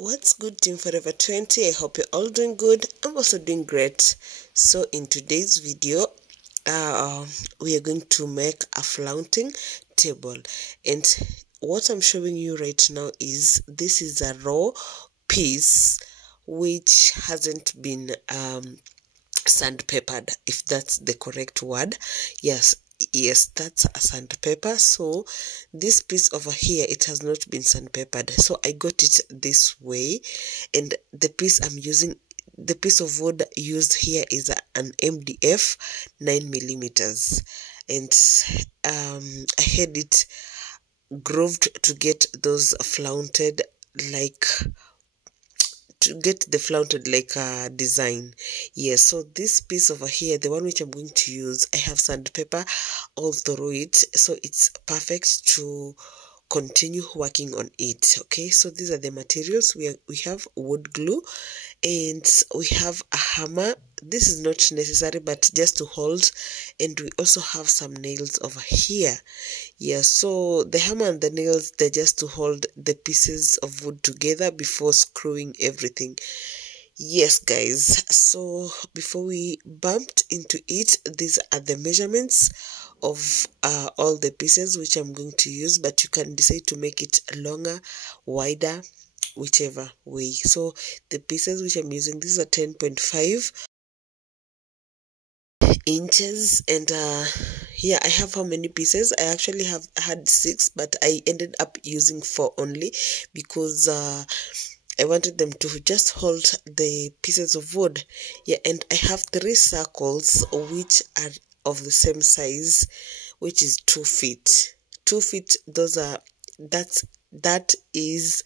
What's good, Team Forever 20? I hope you're all doing good. I'm also doing great. So in today's video, we are going to make a flaunting table, and what I'm showing you right now is this is a raw piece which hasn't been sandpapered, if that's the correct word. Yes, that's a sandpaper. So this piece over here, it has not been sandpapered, so I got it this way. And the piece I'm using, the piece of wood used here is an MDF 9 millimeters, and I had it grooved to get those flaunted, like to get the flaunted like design. Yes, so this piece over here, the one which I'm going to use, I have sandpaper all through it, so it's perfect to continue working on it. Okay, so these are the materials. We have wood glue, and we have a hammer. This is not necessary, but just to hold, and we also have some nails over here. Yeah, so the hammer and the nails, they're just to hold the pieces of wood together before screwing everything. Yes, guys, so before we bumped into it, these are the measurements of all the pieces which I'm going to use, but you can decide to make it longer, wider, whichever way. So the pieces which I'm using, these are 10.5 inches, and here I have how many pieces. I actually have had 6, but I ended up using 4 only because I wanted them to just hold the pieces of wood. Yeah, and I have 3 circles which are of the same size, which is 2 feet. 2 feet, those are, that is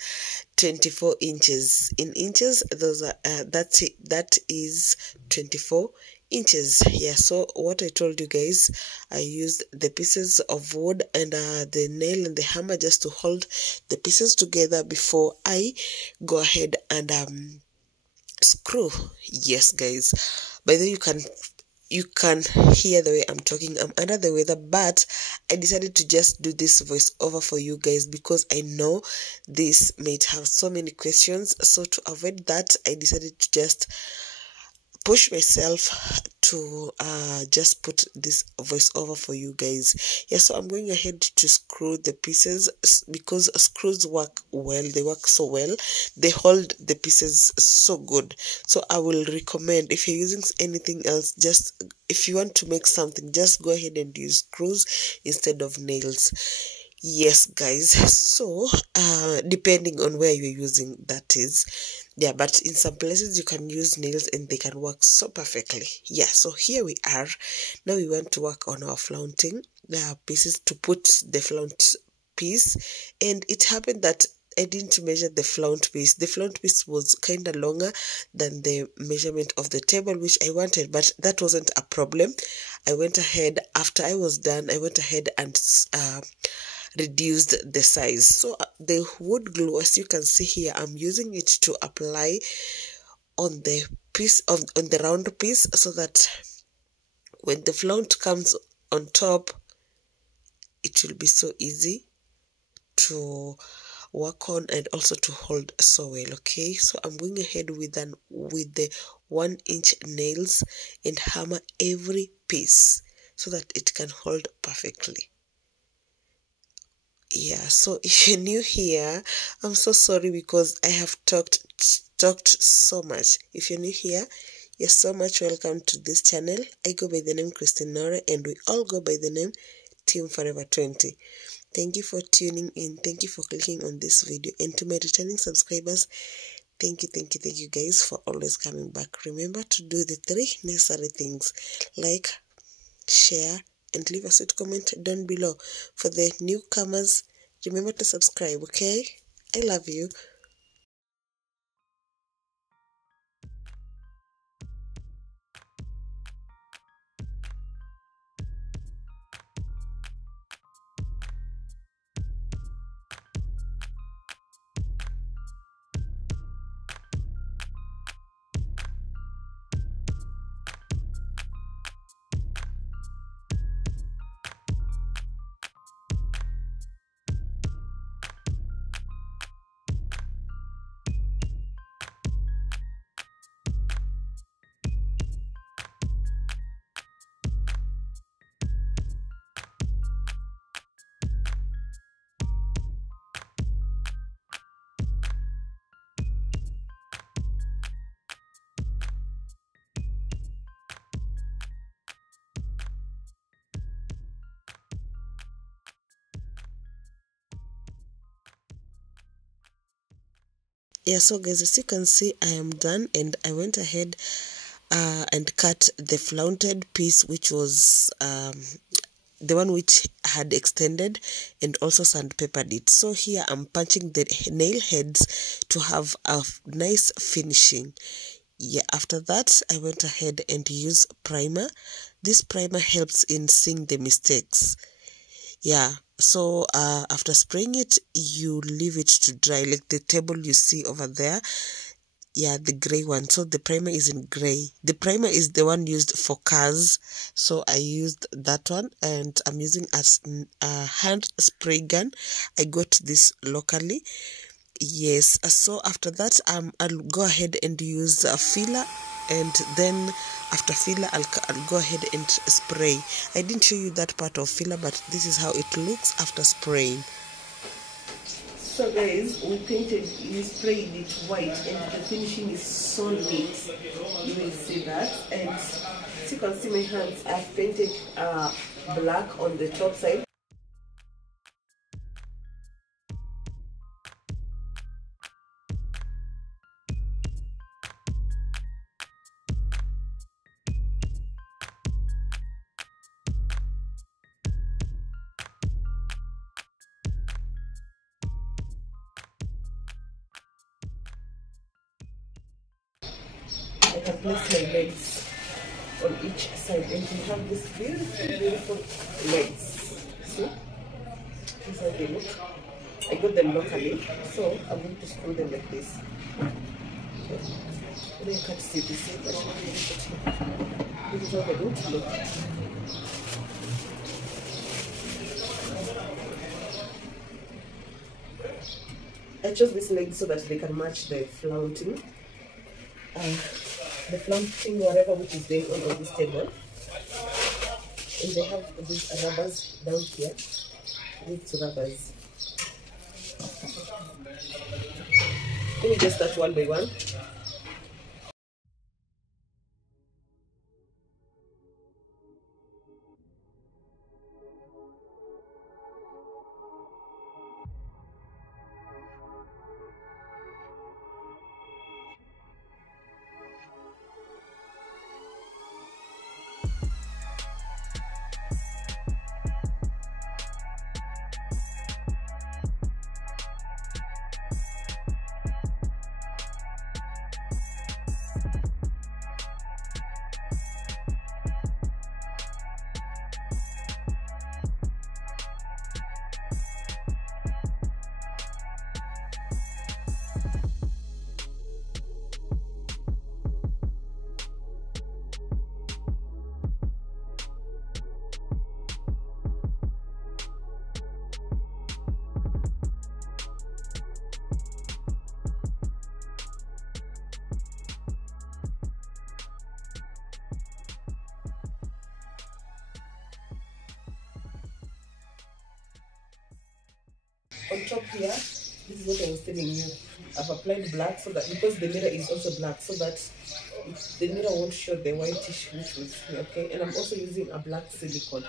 24 inches. In inches, those are that is 24 inches. Yeah, so what I told you guys, I used the pieces of wood and the nail and the hammer just to hold the pieces together before I go ahead and screw. Yes, guys, by the way, you can hear the way I'm talking. I'm under the weather, but I decided to just do this voice over for you guys because I know this might have so many questions. So to avoid that, I decided to just push myself to just put this voice over for you guys. Yeah, so I'm going ahead to screw the pieces because screws work well. They work so well, they hold the pieces so good. So I will recommend, if you're using anything else, just if you want to make something, just go ahead and use screws instead of nails. Yes, guys, so depending on where you're using, that is. Yeah, but in some places you can use nails and they can work so perfectly. Yeah, so here we are. Now we want to work on our flaunting pieces, to put the flaunt piece. And it happened that I didn't measure the flaunt piece. The flaunt piece was kind of longer than the measurement of the table which I wanted, but that wasn't a problem. I went ahead, after I was done, I went ahead and reduced the size. So the wood glue, as you can see here, I'm using it to apply on the piece on the round piece, so that when the flaunt comes on top, it will be so easy to work on and also to hold so well. Okay, so I'm going ahead with the 1-inch nails and hammer every piece so that it can hold perfectly. Yeah, so if you're new here, I'm so sorry because I have talked so much. If you're new here, you're so much welcome to this channel. I go by the name Christine Nora, and we all go by the name Team Forever 20. Thank you for tuning in. Thank you for clicking on this video. And to my returning subscribers, thank you guys for always coming back. Remember to do the 3 necessary things: like, share, and leave a sweet comment down below. For the newcomers, remember to subscribe, okay? I love you. Yeah, so guys, as you can see, I am done, and I went ahead and cut the flaunted piece, which was the one which had extended, and also sandpapered it. So here I'm punching the nail heads to have a nice finishing. Yeah, after that I went ahead and used primer. This primer helps in seeing the mistakes. Yeah, so after spraying it, you leave it to dry, like the table you see over there. Yeah, the gray one. So the primer is in gray. The primer is the one used for cars, so I used that one, and I'm using a hand spray gun. I got this locally. Yes, so after that I'll go ahead and use a filler, and then after filler I'll go ahead and spray. I didn't show you that part of filler, but this is how it looks after spraying. So guys, we sprayed it white, and the finishing is so neat. You will see that. And as you can see, my hands, I've painted black on the top side. I can place my legs on each side, and you have this beautiful legs. See? This is how they look. I got them locally, so I'm going to screw them like this. Okay. You can't see this, but this is how they look. I chose this leg so that they can match the flaunting. The flaunting, whatever, which is going on this table. And they have these rubbers down here. These rubbers. Let me just start one by one. On top here, this is what I was telling you. I've applied black so that, because the mirror is also black, so that the mirror won't show the whitish which was here, okay? And I'm also using a black silicone.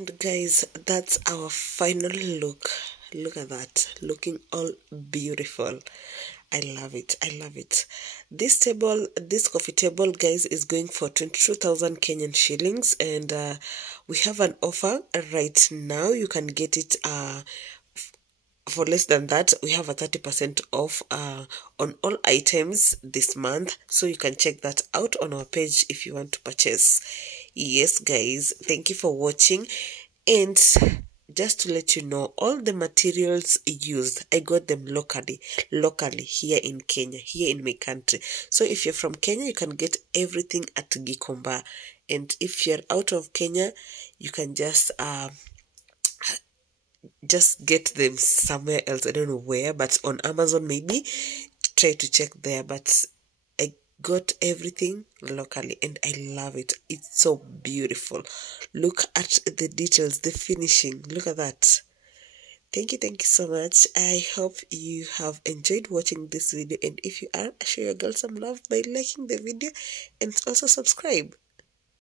And guys, that's our final look. Look at that, looking all beautiful. I love it. I love it. This coffee table, guys, is going for 22,000 Kenyan shillings, and we have an offer right now. You can get it for less than that. We have a 30% off on all items this month, so you can check that out on our page if you want to purchase. Yes, guys, thank you for watching. And just to let you know, all the materials used, I got them locally here in Kenya, here in my country. So if you're from Kenya, you can get everything at Gikomba, and if you're out of Kenya, you can just get them somewhere else. I don't know where, but on Amazon maybe. Try to check there. But I got everything locally, and I love it. It's so beautiful. Look at the details, the finishing. Look at that. Thank you so much. I hope you have enjoyed watching this video, and if you are, show your girl some love by liking the video and also subscribe.